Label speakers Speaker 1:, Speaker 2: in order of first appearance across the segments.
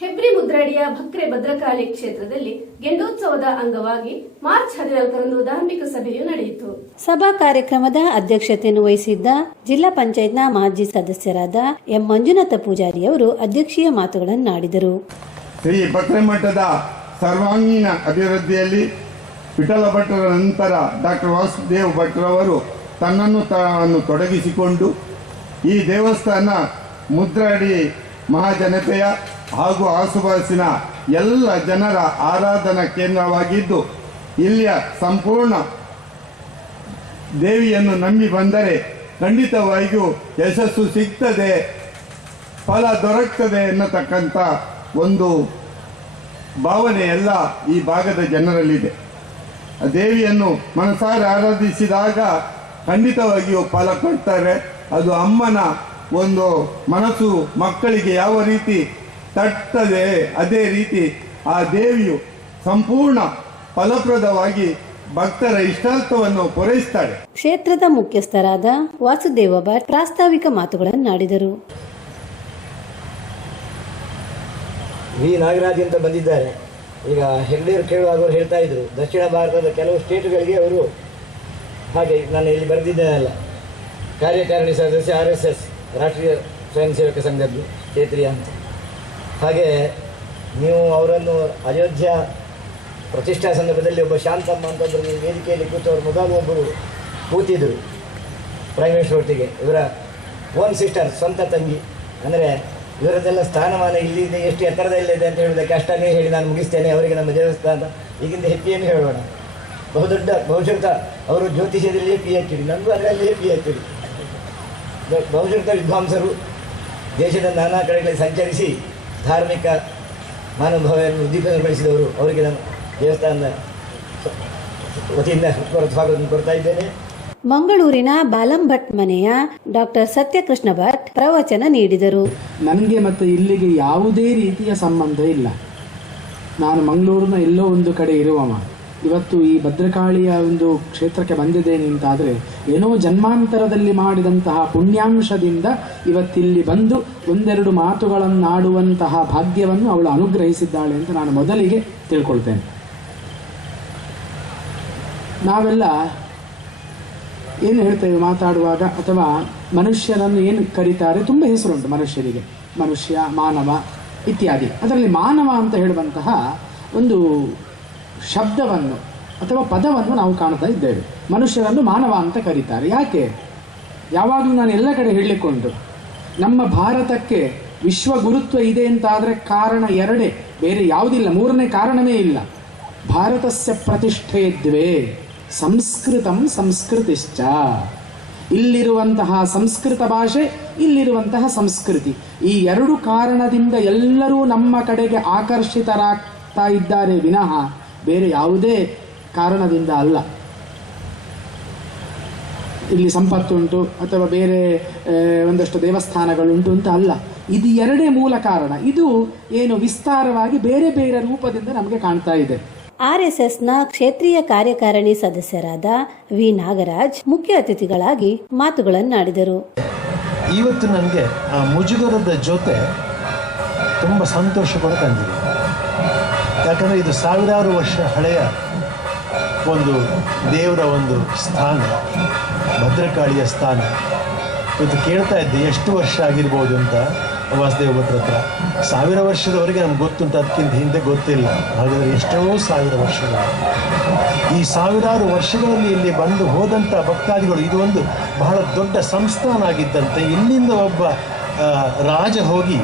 Speaker 1: ಹೆಬ್ರಿ ಮುದ್ರಾಡಿಯ ಭಕ್ರೆ ಭದ್ರಕಾಳಿ ಕ್ಷೇತ್ರದಲ್ಲಿ ಗೆಂಡೋತ್ಸವದ ಅಂಗವಾಗಿ ಮಾರ್ಚ್ ಹದಿನಾಲ್ಕರಂದು ಧಾರ್ಮಿಕ ಸಭೆಯು ನಡೆಯಿತು.
Speaker 2: ಸಭಾ ಕಾರ್ಯಕ್ರಮದ ಅಧ್ಯಕ್ಷತೆಯನ್ನು ವಹಿಸಿದ್ದ ಜಿಲ್ಲಾ ಪಂಚಾಯತ್ನ ಮಾಜಿ ಸದಸ್ಯರಾದ ಎಂ ಮಂಜುನಾಥ ಪೂಜಾರಿಯವರು ಅಧ್ಯಕ್ಷೀಯ ಮಾತುಗಳನ್ನಾಡಿದರು
Speaker 3: ಶ್ರೀ ಭಕ್ರಮಠದ ಸರ್ವಾಂಗೀಣ ಅಭಿವೃದ್ಧಿಯಲ್ಲಿ ವಿಠಲ ಭಟ್ರ ನಂತರ ಡಾಕ್ಟರ್ ವಾಸುದೇವ್ ಭಟ್ರವರು ತನ್ನನ್ನು ತಾನು ತೊಡಗಿಸಿಕೊಂಡು ಈ ದೇವಸ್ಥಾನ ಮುದ್ರಾಡಿ ಮಹಾಜನತೆಯ ಹಾಗೂ ಆಸುಪಾಸಿನ ಎಲ್ಲ ಜನರ ಆರಾಧನಾ ಕೇಂದ್ರವಾಗಿದ್ದು, ಇಲ್ಲಿಯ ಸಂಪೂರ್ಣ ದೇವಿಯನ್ನು ನಂಬಿ ಬಂದರೆ ಖಂಡಿತವಾಗಿಯೂ ಯಶಸ್ಸು ಸಿಗ್ತದೆ, ಫಲ ದೊರಕ್ತದೆ ಎನ್ನತಕ್ಕಂಥ ಒಂದು ಭಾವನೆ ಎಲ್ಲ ಈ ಭಾಗದ ಜನರಲ್ಲಿದೆ. ದೇವಿಯನ್ನು ಮನಸಾರೆ ಆರಾಧಿಸಿದಾಗ ಖಂಡಿತವಾಗಿಯೂ ಫಲ ಕೊಡ್ತಾರೆ. ಅದು ಅಮ್ಮನ ಒಂದು ಮನಸ್ಸು, ಮಕ್ಕಳಿಗೆ ಯಾವ ರೀತಿ ತಟ್ಟದೆ ಅದೇ ರೀತಿ ಆ ದೇವಿಯು ಸಂಪೂರ್ಣ ಫಲಪ್ರದವಾಗಿ ಭಕ್ತರ ಇಷ್ಟಾರ್ಥವನ್ನು ಪೂರೈಸ್ತಾಳೆ.
Speaker 2: ಕ್ಷೇತ್ರದ ಮುಖ್ಯಸ್ಥರಾದ ವಾಸುದೇವ ಭಟ್ ಪ್ರಾಸ್ತಾವಿಕ ಮಾತುಗಳನ್ನಾಡಿದರು
Speaker 4: ವಿ ನಾಗರಾಜ್ ಅಂತ ಬಂದಿದ್ದಾರೆ. ಈಗ ಹೆಗ್ಡೇರು ಕೇಳುವಾಗ ಅವರು ಹೇಳ್ತಾ ಇದ್ರು ದಕ್ಷಿಣ ಭಾರತದ ಕೆಲವು ಸ್ಟೇಟ್ಗಳಿಗೆ ಅವರು ಹಾಗೆ ನಾನು ಇಲ್ಲಿ ಬರೆದಿದ್ದೇನಲ್ಲ ಕಾರ್ಯಕಾರಿಣಿ ಸದಸ್ಯ ಆರ್ ಎಸ್ ಎಸ್ ರಾಷ್ಟ್ರೀಯ ಸ್ವಯಂ ಸೇವಕ ಸಂಘದ್ದು ಕ್ಷೇತ್ರೀಯ ಅಂತ. ಹಾಗೆ ನೀವು ಅವರನ್ನು ಅಯೋಧ್ಯ ಪ್ರತಿಷ್ಠಾ ಸಂದರ್ಭದಲ್ಲಿ ಒಬ್ಬ ಶಾಂತಮ್ಮ ಅಂತಂದ್ರೆ ನೀವು ವೇದಿಕೆಯಲ್ಲಿ ಕೂತವರು ಮೊದಲು ಒಬ್ಬರು ಕೂತಿದ್ರು ಪ್ರೈಮ್ ಮಿನಿಸ್ಟರ್ ಒಟ್ಟಿಗೆ. ಇವರ ಓನ್ ಸಿಸ್ಟರ್ ಸ್ವಂತ ತಂಗಿ. ಅಂದರೆ ಇವರದೆಲ್ಲ ಸ್ಥಾನಮಾನ ಇಲ್ಲಿದೆ, ಎಷ್ಟು ಎತ್ತರದಲ್ಲಿದೆ ಅಂತ ಹೇಳೋದಕ್ಕೆ ಅಷ್ಟನ್ನೇ ಹೇಳಿ ನಾನು ಮುಗಿಸ್ತೇನೆ, ಅವರಿಗೆ ನಮ್ಮ ದೇವಸ್ಥಾನ. ಈಗಿಂದ ಹೆಪ್ಪಿಯನ್ನು ಹೇಳೋಣ. ಬಹುದೊಡ್ಡ, ಬಹುಶಃ ಅವರು ಜ್ಯೋತಿಷ್ಯದಲ್ಲಿ ಪಿ ಎಚ್ ಡಿ ನಮಗೂ ಅದರಲ್ಲಿ ಪಿ ಎಚ್ ಡಿ ಬಹುಶಃ ವಿದ್ವಾಂಸರು ದೇಶದ ನಾನಾ ಕಡೆಗಳಲ್ಲಿ ಸಂಚರಿಸಿ ಧಾರ್ಮಿಕ ಮನೋಭಾವವನ್ನು ಉದ್ದೀಪನಗೊಳಿಸಿದವರು ಅವರಿಗೆ ನಾನು ದೇವಸ್ಥಾನದ ವತಿಯಿಂದ ಸ್ವಾಗತ ಕೊಡ್ತಾ ಇದ್ದೇನೆ.
Speaker 2: ಮಂಗಳೂರಿನ ಬಾಲಂಭಟ್ ಮನೆಯ ಡಾಕ್ಟರ್ ಸತ್ಯಕೃಷ್ಣ ಭಟ್ ಪ್ರವಚನ ನೀಡಿದರು.
Speaker 5: ನನಗೆ ಮತ್ತು ಇಲ್ಲಿಗೆ ಯಾವುದೇ ರೀತಿಯ ಸಂಬಂಧ ಇಲ್ಲ. ನಾನು ಮಂಗಳೂರಿನ ಎಲ್ಲೋ ಒಂದು ಕಡೆ ಇರುವವ ಇವತ್ತು ಈ ಭದ್ರಕಾಳಿಯ ಒಂದು ಕ್ಷೇತ್ರಕ್ಕೆ ಬಂದಿದ್ದೇನೆ ಅಂತಾದರೆ, ಏನೋ ಜನ್ಮಾಂತರದಲ್ಲಿ ಮಾಡಿದಂತಹ ಪುಣ್ಯಾಂಶದಿಂದ ಇವತ್ತಿಲ್ಲಿ ಬಂದು ಒಂದೆರಡು ಮಾತುಗಳನ್ನಾಡುವಂತಹ ಭಾಗ್ಯವನ್ನು ಅವಳು ಅನುಗ್ರಹಿಸಿದ್ದಾಳೆ ಅಂತ ನಾನು ಮೊದಲಿಗೆ ತಿಳ್ಕೊಳ್ತೇನೆ. ನಾವೆಲ್ಲ ಏನು ಹೇಳ್ತೇವೆ ಮಾತಾಡುವಾಗ, ಅಥವಾ ಮನುಷ್ಯನನ್ನು ಏನು ಕರೀತಾರೆ, ತುಂಬ ಹೆಸರುಂಟು ಮನುಷ್ಯರಿಗೆ. ಮನುಷ್ಯ, ಮಾನವ ಇತ್ಯಾದಿ. ಅದರಲ್ಲಿ ಮಾನವ ಅಂತ ಹೇಳುವಂತಹ ಒಂದು ಶಬ್ದವನ್ನು ಅಥವಾ ಪದವನ್ನು ನಾವು ಕಾಣ್ತಾ ಇದ್ದೇವೆ. ಮನುಷ್ಯರನ್ನು ಮಾನವ ಅಂತ ಕರೀತಾರೆ. ಯಾಕೆ? ಯಾವಾಗಲೂ ನಾನು ಎಲ್ಲ ಕಡೆ ಹೇಳಿಕೊಂಡು ನಮ್ಮ ಭಾರತಕ್ಕೆ ವಿಶ್ವ ಗುರುತ್ವ ಇದೆ ಅಂತಾದರೆ ಕಾರಣ ಎರಡೇ. ಬೇರೆ ಯಾವುದಿಲ್ಲ. ಮೂರನೇ ಕಾರಣವೇ ಇಲ್ಲ. ಭಾರತಸ್ಯ ಪ್ರತಿಷ್ಠೆ ದ್ವೇ ಸಂಸ್ಕೃತಂ ಸಂಸ್ಕೃತಿಶ್ಚ. ಇಲ್ಲಿರುವಂತಹ ಸಂಸ್ಕೃತ ಭಾಷೆ, ಇಲ್ಲಿರುವಂತಹ ಸಂಸ್ಕೃತಿ. ಈ ಎರಡು ಕಾರಣದಿಂದ ಎಲ್ಲರೂ ನಮ್ಮ ಕಡೆಗೆ ಆಕರ್ಷಿತರಾಗ್ತಾ ಇದ್ದಾರೆ ವಿನಃ. ಬೇರೆ ಯಾವುದೇ ಕಾರಣದಿಂದ ಅಲ್ಲ. ಇಲ್ಲಿ ಸಂಪತ್ತುಂಟು ಅಥವಾ ಬೇರೆ ಒಂದಷ್ಟು ದೇವಸ್ಥಾನಗಳುಂಟು ಅಂತ ಅಲ್ಲ. ಇದು ಎರಡೇ ಮೂಲ ಕಾರಣ. ಇದು ಏನು ವಿಸ್ತಾರವಾಗಿ ಬೇರೆ ಬೇರೆ ರೂಪದಿಂದ ನಮಗೆ ಕಾಣ್ತಾ ಇದೆ.
Speaker 2: ಆರ್ಎಸ್ಎಸ್ನ ಕ್ಷೇತ್ರೀಯ ಕಾರ್ಯಕಾರಿಣಿ ಸದಸ್ಯರಾದ ವಿ. ನಾಗರಾಜ್ ಮುಖ್ಯ ಅತಿಥಿಗಳಾಗಿ ಮಾತುಗಳನ್ನಾಡಿದರು.
Speaker 6: ಇವತ್ತು ನನಗೆ ಆ ಮುಜುಗರದ ಜೊತೆ ತುಂಬ ಸಂತೋಷ ಕೂಡ ತಂದಿದೆ. ಯಾಕಂದರೆ ಇದು ಸಾವಿರಾರು ವರ್ಷ ಹಳೆಯ ಒಂದು ದೇವರ ಒಂದು ಸ್ಥಾನ, ಭದ್ರಕಾಳಿಯ ಸ್ಥಾನ. ಇವತ್ತು ಕೇಳ್ತಾ ಇದ್ದೆ, ಎಷ್ಟು ವರ್ಷ ಆಗಿರ್ಬೋದು ಅಂತ ವಾಸುದೇವ ಭಟ್ರ ಹತ್ರ. ಸಾವಿರ ವರ್ಷದವರೆಗೆ ನಮ್ಗೆ ಗೊತ್ತುಂಟು, ಅದಕ್ಕಿಂತ ಹಿಂದೆ ಗೊತ್ತಿಲ್ಲ. ಹಾಗಾದರೆ ಎಷ್ಟೋ ಸಾವಿರ ವರ್ಷಗಳು. ಈ ಸಾವಿರಾರು ವರ್ಷಗಳಲ್ಲಿ ಇಲ್ಲಿ ಬಂದು ಹೋದಂಥ ಭಕ್ತಾದಿಗಳು, ಇದು ಒಂದು ಬಹಳ ದೊಡ್ಡ ಸಂಸ್ಥಾನ ಆಗಿದ್ದಂತೆ. ಇಲ್ಲಿಂದ ಒಬ್ಬ ರಾಜ ಹೋಗಿ,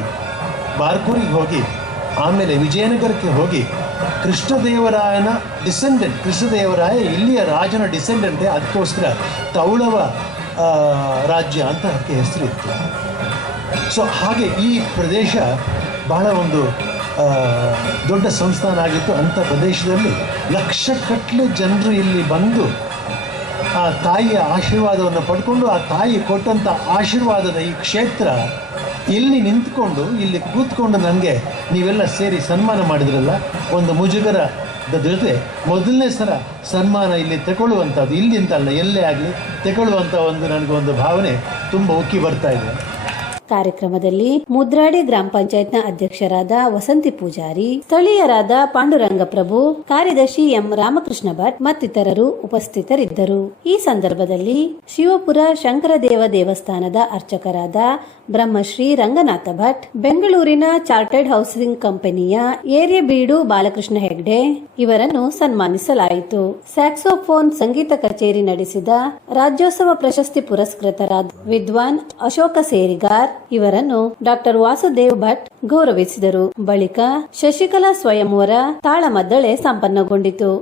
Speaker 6: ಬಾರ್ಕೂರಿಗೆ ಹೋಗಿ, ಆಮೇಲೆ ವಿಜಯನಗರಕ್ಕೆ ಹೋಗಿ ಕೃಷ್ಣದೇವರಾಯನ ಡಿಸೆಂಡೆಂಟ್ ಕೃಷ್ಣದೇವರಾಯ ಇಲ್ಲಿಯ ರಾಜನ ಡಿಸೆಂಡೆಂಟೇ ಅದಕ್ಕೋಸ್ಕರ ತೌಳವ ರಾಜ್ಯ ಅಂತ ಅದಕ್ಕೆ ಹೆಸರಿತ್ತು ಸೊ ಹಾಗೆ ಈ ಪ್ರದೇಶ ಬಹಳ ಒಂದು ದೊಡ್ಡ ಸಂಸ್ಥಾನ ಆಗಿತ್ತು ಅಂಥ ಪ್ರದೇಶದಲ್ಲಿ. ಲಕ್ಷಗಟ್ಟಲೆ ಜನರು ಇಲ್ಲಿ ಬಂದು ಆ ತಾಯಿಯ ಆಶೀರ್ವಾದವನ್ನು ಪಡ್ಕೊಂಡು ಆ ತಾಯಿ ಕೊಟ್ಟಂಥ ಆಶೀರ್ವಾದದ ಈ ಕ್ಷೇತ್ರ ಇಲ್ಲಿ ನಿಂತ್ಕೊಂಡು, ಇಲ್ಲಿ ಕೂತ್ಕೊಂಡು ನನಗೆ ನೀವೆಲ್ಲ ಸೇರಿ ಸನ್ಮಾನ ಮಾಡಿದ್ರಲ್ಲ, ಒಂದು ಮುಜುಗರದ ಜೊತೆ ಮೊದಲನೇ ಸಲ ಸನ್ಮಾನ ಇಲ್ಲಿ ತಗೊಳ್ಳುವಂಥದ್ದು ಇಲ್ಲಿಂತಲ್ಲ ಎಲ್ಲೇ ಆಗಲಿ ತಗೊಳ್ಳುವಂಥ ಒಂದು ನನಗೊಂದು ಭಾವನೆ ತುಂಬ ಉಕ್ಕಿ ಬರ್ತಾ ಇದೆ.
Speaker 2: ಕಾರ್ಯಕ್ರಮದಲ್ಲಿ ಮುದ್ರಾಡಿ ಗ್ರಾಮ ಪಂಚಾಯತ್ನ ಅಧ್ಯಕ್ಷರಾದ ವಸಂತಿ ಪೂಜಾರಿ, ಸ್ಥಳೀಯರಾದ ಪಾಂಡುರಂಗ ಪ್ರಭು, ಕಾರ್ಯದರ್ಶಿ ಎಂ ರಾಮಕೃಷ್ಣ ಭಟ್ ಮತ್ತಿತರರು ಉಪಸ್ಥಿತರಿದ್ದರು. ಈ ಸಂದರ್ಭದಲ್ಲಿ ಶಿವಪುರ ಶಂಕರದೇವ ದೇವಸ್ಥಾನದ ಅರ್ಚಕರಾದ ಬ್ರಹ್ಮಶ್ರೀ ರಂಗನಾಥ ಭಟ್, ಬೆಂಗಳೂರಿನ ಚಾರ್ಟರ್ಡ್ ಹೌಸಿಂಗ್ ಕಂಪನಿಯ ಏರಿಯ ಬೀಡು ಬಾಲಕೃಷ್ಣ ಹೆಗ್ಡೆ ಇವರನ್ನು ಸನ್ಮಾನಿಸಲಾಯಿತು. ಸ್ಯಾಕ್ಸೋಫೋನ್ ಸಂಗೀತ ಕಚೇರಿ ನಡೆಸಿದ ರಾಜ್ಯೋತ್ಸವ ಪ್ರಶಸ್ತಿ ಪುರಸ್ಕೃತರಾದ ವಿದ್ವಾನ್ ಅಶೋಕ ಸೇರಿಗಾರ್ ಇವರನ್ನು ಡಾಕ್ಟರ್ ವಾಸುದೇವ್ ಭಟ್ ಗೌರವಿಸಿದರು. ಬಳಿಕ ಶಶಿಕಲಾ ಸ್ವಯಂವರ ತಾಳಮದ್ದಳೆ ಸಂಪನ್ನಗೊಂಡಿತು.